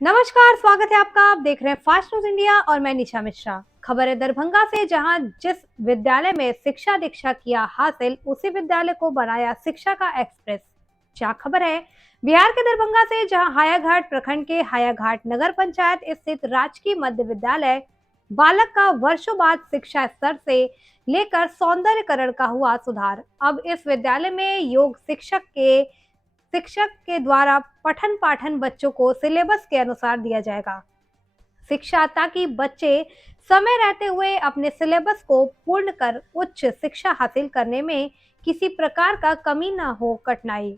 नमस्कार, स्वागत है आपका। आप देख रहे हैं फास्ट न्यूज इंडिया और मैं निशा मिश्रा। खबर है दरभंगा से, जहां जिस विद्यालय में शिक्षा दीक्षा किया हासिल, उसी विद्यालय को बनाया शिक्षा का एक्सप्रेस। क्या खबर है बिहार के दरभंगा से, जहां हायाघाट प्रखंड के हायाघाट नगर पंचायत स्थित राजकीय मध्य विद्यालय बालक का वर्षों बाद शिक्षा स्तर से लेकर सौंदर्यकरण का हुआ सुधार। अब इस विद्यालय में योग शिक्षक के द्वारा पठन पाठन बच्चों को सिलेबस के अनुसार दिया जाएगा शिक्षा, ताकि बच्चे समय रहते हुए अपने सिलेबस को पूर्ण कर उच्च शिक्षा हासिल करने में किसी प्रकार का कमी न हो कठिनाई।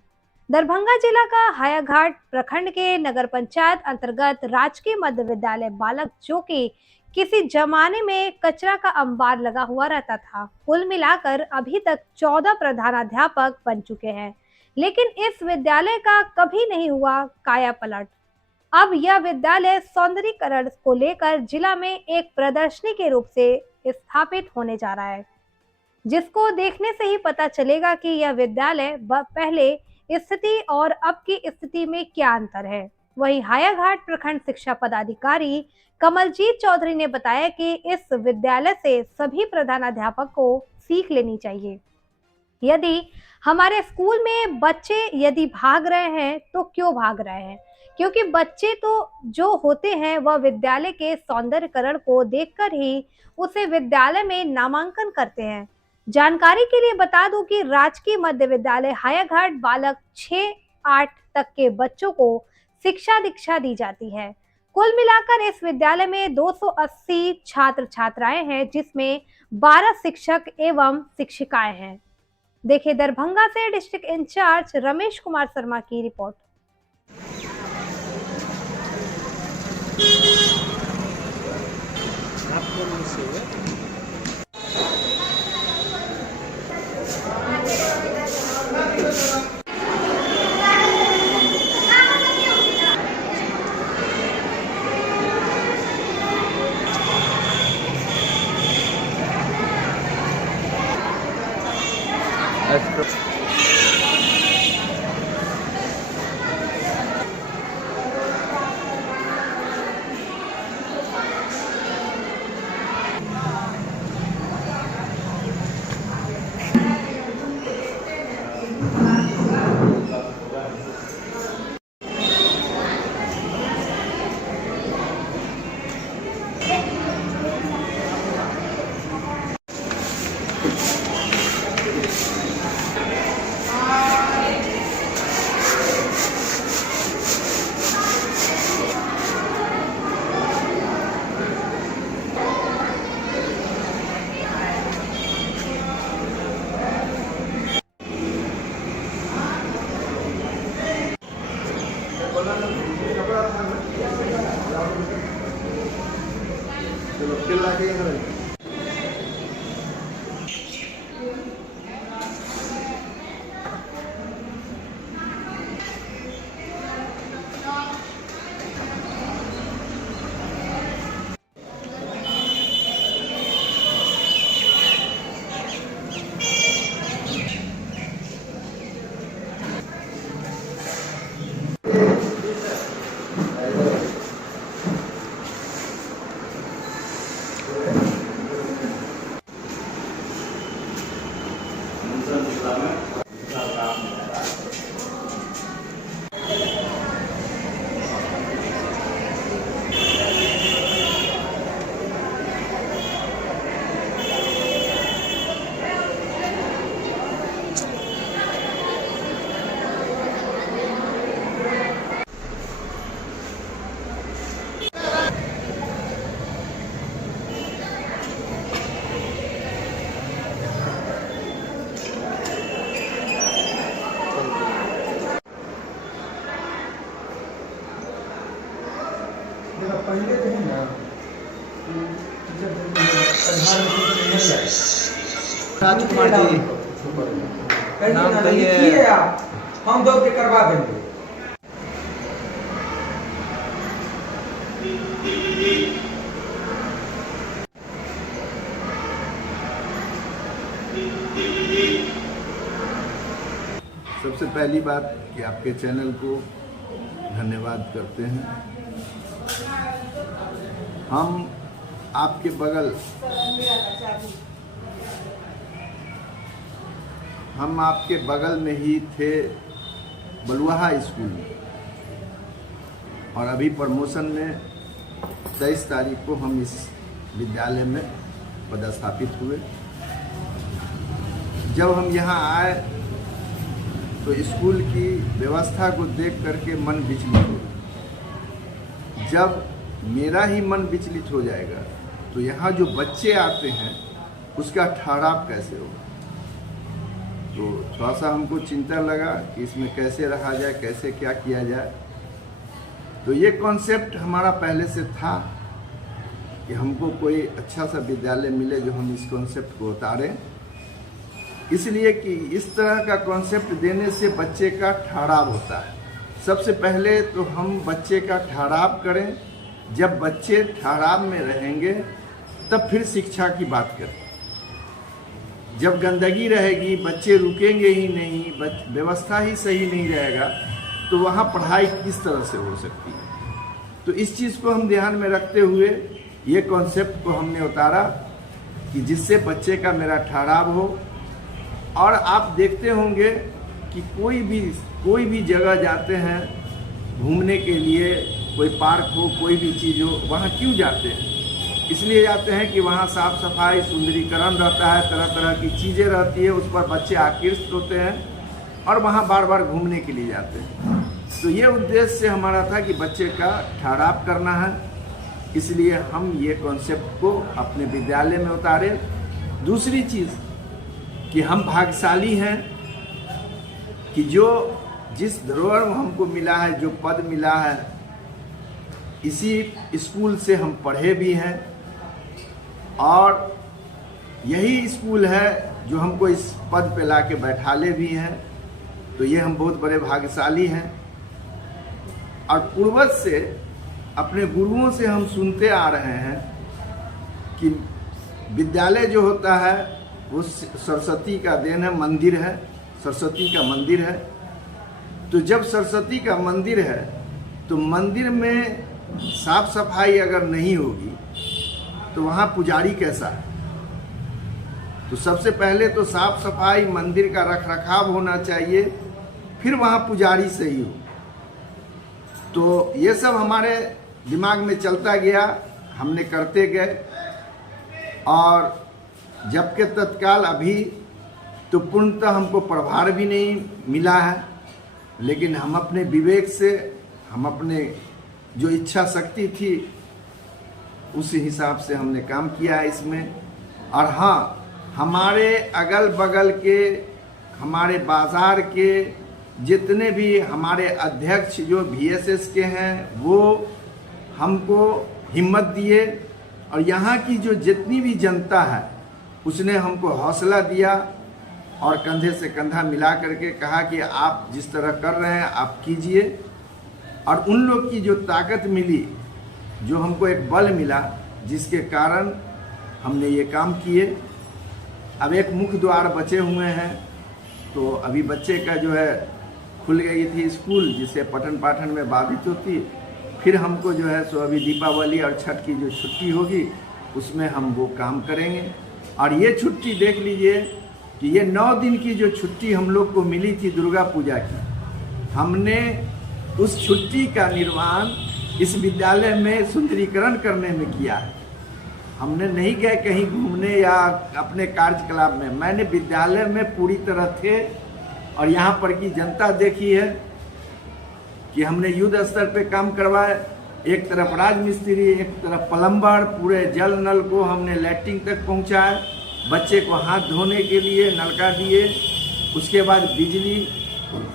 दरभंगा जिला का हायाघाट प्रखंड के नगर पंचायत अंतर्गत राजकीय मध्य विद्यालय बालक, जो कि किसी जमाने में कचरा का अंबार लगा हुआ रहता था, कुल मिलाकर अभी तक 14 प्रधानाध्यापक बन चुके हैं, लेकिन इस विद्यालय का कभी नहीं हुआ काया पलट। अब यह विद्यालय सौंदर्यीकरण को लेकर जिला में एक प्रदर्शनी के रूप से स्थापित होने जा रहा है, जिसको देखने से ही पता चलेगा कि यह विद्यालय पहले स्थिति और अब की स्थिति में क्या अंतर है। वहीं हायाघाट प्रखंड शिक्षा पदाधिकारी कमलजीत चौधरी ने बताया कि इस विद्यालय से सभी प्रधानाध्यापक को सीख लेनी चाहिए। यदि हमारे स्कूल में बच्चे यदि भाग रहे हैं तो क्यों भाग रहे हैं, क्योंकि बच्चे तो जो होते हैं वह विद्यालय के सौंदर्यकरण को देखकर ही उसे विद्यालय में नामांकन करते हैं। जानकारी के लिए बता दूं कि राजकीय मध्य विद्यालय हायाघाट बालक 6-8 तक के बच्चों को शिक्षा दीक्षा दी जाती है। कुल मिलाकर इस विद्यालय में 280 छात्र छात्राएं हैं, जिसमें 12 शिक्षक एवं शिक्षिकाएं हैं। देखिए दरभंगा से डिस्ट्रिक्ट इंचार्ज रमेश कुमार शर्मा की रिपोर्ट। पहले तो है ना राजकुमार जी नाम कहिए, हम दौड़ के करवा देंगे। सबसे पहली बात कि आपके चैनल को धन्यवाद करते हैं हम आपके बगल हम आपके बगल में ही थे बलुआहा स्कूल में, और अभी प्रमोशन में 23 तारीख को हम इस विद्यालय में पदस्थापित हुए। जब हम यहाँ आए तो स्कूल की व्यवस्था को देख करके मन विचलित हो। जब मेरा ही मन विचलित हो जाएगा तो यहाँ जो बच्चे आते हैं उसका ठहराव कैसे होगा। तो थोड़ा सा हमको चिंता लगा कि इसमें कैसे रहा जाए, कैसे क्या किया जाए। तो ये कॉन्सेप्ट हमारा पहले से था कि हमको कोई अच्छा सा विद्यालय मिले जो हम इस कॉन्सेप्ट को उतारें, इसलिए कि इस तरह का कॉन्सेप्ट देने से बच्चे का ठहराव होता है। सबसे पहले तो हम बच्चे का ठहराव करें, जब बच्चे ठहराव में रहेंगे तब फिर शिक्षा की बात करें। जब गंदगी रहेगी, बच्चे रुकेंगे ही नहीं, व्यवस्था ही सही नहीं रहेगा, तो वहाँ पढ़ाई किस तरह से हो सकती है। तो इस चीज़ को हम ध्यान में रखते हुए ये कॉन्सेप्ट को हमने उतारा कि जिससे बच्चे का मेरा ठहराव हो। और आप देखते होंगे कि कोई भी जगह जाते हैं घूमने के लिए, कोई पार्क हो, कोई भी चीज़ हो, वहाँ क्यों जाते हैं? इसलिए जाते हैं कि वहाँ साफ सफाई, सुंदरीकरण रहता है, तरह तरह की चीज़ें रहती है, उस पर बच्चे आकृष्ट होते हैं और वहाँ बार बार घूमने के लिए जाते हैं। तो ये उद्देश्य हमारा था कि बच्चे का ठहराव करना है, इसलिए हम ये कॉन्सेप्ट को अपने विद्यालय में उतारे। दूसरी चीज़ कि हम भाग्यशाली हैं कि जिस धरोहर हमको मिला है, जो पद मिला है, इसी स्कूल से हम पढ़े भी हैं और यही स्कूल है जो हमको इस पद पे लाके बैठाले भी हैं। तो ये हम बहुत बड़े भाग्यशाली हैं। और पूर्वज से, अपने गुरुओं से हम सुनते आ रहे हैं कि विद्यालय जो होता है वो सरस्वती का देन है, मंदिर है, सरस्वती का मंदिर है। तो जब सरस्वती का मंदिर है तो मंदिर में साफ सफाई अगर नहीं होगी तो वहाँ पुजारी कैसा है? तो सबसे पहले तो साफ सफाई, मंदिर का रखरखाव होना चाहिए, फिर वहाँ पुजारी सही हो। तो ये सब हमारे दिमाग में चलता गया, हमने करते गए। और जबकि तत्काल अभी तो पूर्णतः हमको प्रभार भी नहीं मिला है, लेकिन हम अपने विवेक से, हम अपने जो इच्छा शक्ति थी उस हिसाब से हमने काम किया है इसमें। और हाँ, हमारे अगल बगल के, हमारे बाज़ार के जितने भी हमारे अध्यक्ष जो VSS के हैं, वो हमको हिम्मत दिए, और यहाँ की जो जितनी भी जनता है उसने हमको हौसला दिया और कंधे से कंधा मिला करके कहा कि आप जिस तरह कर रहे हैं आप कीजिए। और उन लोग की जो ताकत मिली, जो हमको एक बल मिला, जिसके कारण हमने ये काम किए। अब एक मुख्य द्वार बचे हुए हैं, तो अभी बच्चे का जो है खुल गई थी स्कूल, जिससे पठन पाठन में बाधित होती। फिर हमको जो है सो अभी दीपावली और छठ की जो छुट्टी होगी उसमें हम वो काम करेंगे। और ये छुट्टी देख लीजिए कि ये 9 दिन की जो छुट्टी हम लोग को मिली थी दुर्गा पूजा की, हमने उस छुट्टी का निर्वहन इस विद्यालय में सुंदरीकरण करने में किया है। हमने नहीं गए कहीं घूमने या अपने कार्यकलाप में, मैंने विद्यालय में पूरी तरह थे। और यहाँ पर की जनता देखी है कि हमने युद्ध स्तर पे काम करवाए। एक तरफ राजमिस्त्री, एक तरफ प्लम्बर, पूरे जल नल को हमने लैट्रिन तक पहुँचाए, बच्चे को हाथ धोने के लिए नलका दिए, उसके बाद बिजली,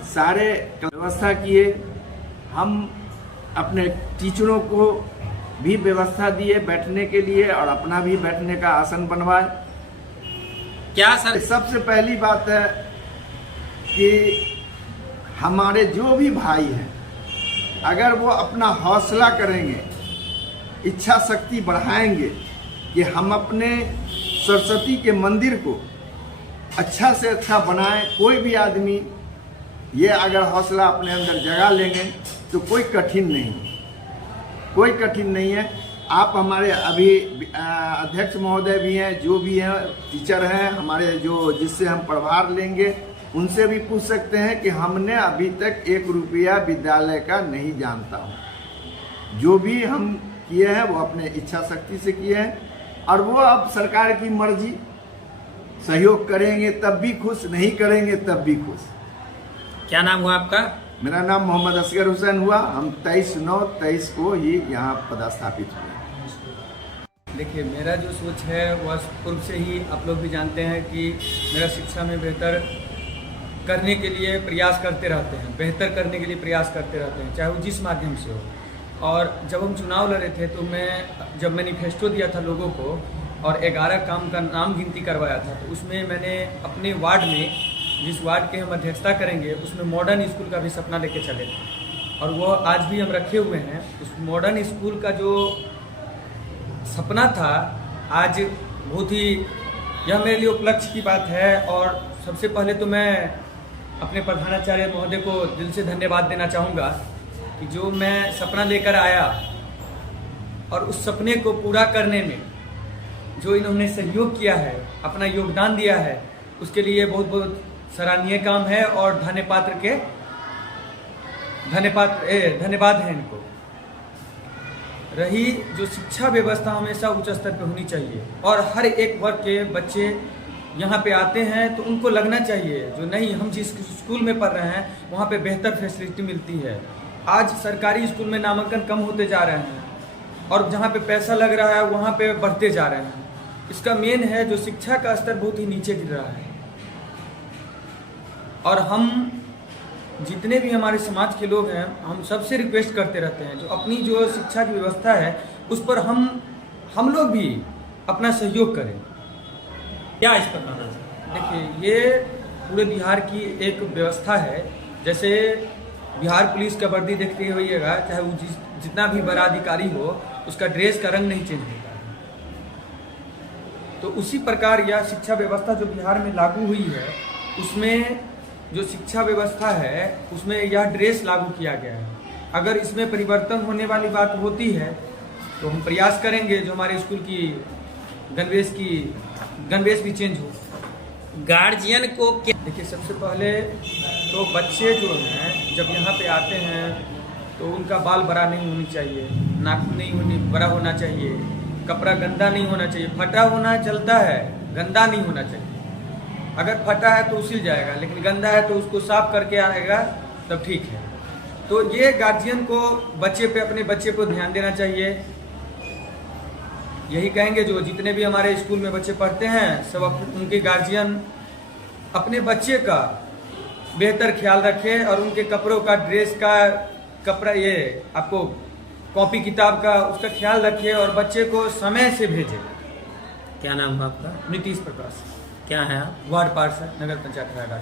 सारे व्यवस्था किए। हम अपने टीचरों को भी व्यवस्था दिए बैठने के लिए, और अपना भी बैठने का आसन बनवाए। क्या सर? सबसे पहली बात है कि हमारे जो भी भाई हैं, अगर वो अपना हौसला करेंगे, इच्छा शक्ति बढ़ाएंगे कि हम अपने सरस्वती के मंदिर को अच्छा से अच्छा बनाएं, कोई भी आदमी ये अगर हौसला अपने अंदर जगा लेंगे तो कोई कठिन नहीं है। आप हमारे अभी अध्यक्ष महोदय भी हैं, जो भी हैं टीचर हैं हमारे, जो जिससे हम प्रभार लेंगे उनसे भी पूछ सकते हैं कि हमने अभी तक 1 रुपया विद्यालय का नहीं जानता हूँ। जो भी हम किए हैं वो अपने इच्छा शक्ति से किए हैं और वो अब सरकार की मर्जी, सहयोग करेंगे तब भी खुश, नहीं करेंगे तब भी खुश। क्या नाम हुआ आपका? मेरा नाम मोहम्मद असगर हुसैन हुआ। हम 23/9/23 को ही यहाँ पदस्थापित हुए। देखिए, मेरा जो सोच है वह पूर्व से ही आप लोग भी जानते हैं कि मेरा शिक्षा में बेहतर करने के लिए प्रयास करते रहते हैं, बेहतर करने के लिए प्रयास करते रहते हैं, चाहे वो जिस माध्यम से हो। और जब हम चुनाव लड़े थे तो जब मैनिफेस्टो दिया था लोगों को और 11 काम का नाम गिनती करवाया था, तो उसमें मैंने अपने वार्ड में, जिस वार्ड के हम अध्यक्षता करेंगे, उसमें मॉडर्न स्कूल का भी सपना लेके चले थे और वो आज भी हम रखे हुए हैं। उस मॉडर्न स्कूल का जो सपना था, आज बहुत ही, यह मेरे लिए उपलक्ष्य की बात है। और सबसे पहले तो मैं अपने प्रधानाचार्य महोदय को दिल से धन्यवाद देना चाहूँगा कि जो मैं सपना लेकर आया और उस सपने को पूरा करने में जो इन्होंने सहयोग किया है, अपना योगदान दिया है, उसके लिए बहुत बहुत सराहनीय काम है और धन्यवाद है इनको। रही जो शिक्षा व्यवस्था हमेशा उच्च स्तर पर होनी चाहिए और हर एक वर्ग के बच्चे यहाँ पे आते हैं तो उनको लगना चाहिए, जो नहीं, हम जिस स्कूल में पढ़ रहे हैं वहाँ पे बेहतर फैसिलिटी मिलती है। आज सरकारी स्कूल में नामांकन कम होते जा रहे हैं और जहाँ पे पैसा लग रहा है वहाँ पे बढ़ते जा रहे हैं। इसका मेन है जो शिक्षा का स्तर बहुत ही नीचे गिर रहा है। और हम जितने भी हमारे समाज के लोग हैं, हम सबसे रिक्वेस्ट करते रहते हैं, जो अपनी जो शिक्षा की व्यवस्था है उस पर हम लोग भी अपना सहयोग करें। क्या इस पर कहना चाहिए? देखिए, ये पूरे बिहार की एक व्यवस्था है। जैसे बिहार पुलिस का वर्दी देखते होइएगा, चाहे वो जितना भी बड़ा अधिकारी हो, उसका ड्रेस का रंग नहीं चेंज होता है। तो उसी प्रकार यह शिक्षा व्यवस्था जो बिहार में लागू हुई है, उसमें जो शिक्षा व्यवस्था है उसमें यह ड्रेस लागू किया गया है। अगर इसमें परिवर्तन होने वाली बात होती है तो हम प्रयास करेंगे जो हमारे स्कूल की गणवेश भी चेंज हो। गार्जियन को क्या? देखिए, सबसे पहले तो बच्चे जो हैं जब यहाँ पे आते हैं तो उनका बाल बड़ा नहीं होनी चाहिए, नाखून बड़ा होना चाहिए, कपड़ा गंदा नहीं होना चाहिए। फटा होना चलता है, गंदा नहीं होना चाहिए। अगर फटा है तो सिल जाएगा, लेकिन गंदा है तो उसको साफ करके आएगा तब ठीक है। तो ये गार्जियन को अपने बच्चे को ध्यान देना चाहिए। यही कहेंगे जो जितने भी हमारे स्कूल में बच्चे पढ़ते हैं, सब उनके गार्जियन अपने बच्चे का बेहतर ख्याल रखें और उनके कपड़ों का, ड्रेस का, कपड़ा, ये आपको कॉपी किताब का, उसका ख्याल रखें और बच्चे को समय से भेजें। क्या नाम है आपका? नीतीश प्रकाश, क्या है आप? वार्ड पार्षद, नगर पंचायत रायगढ़।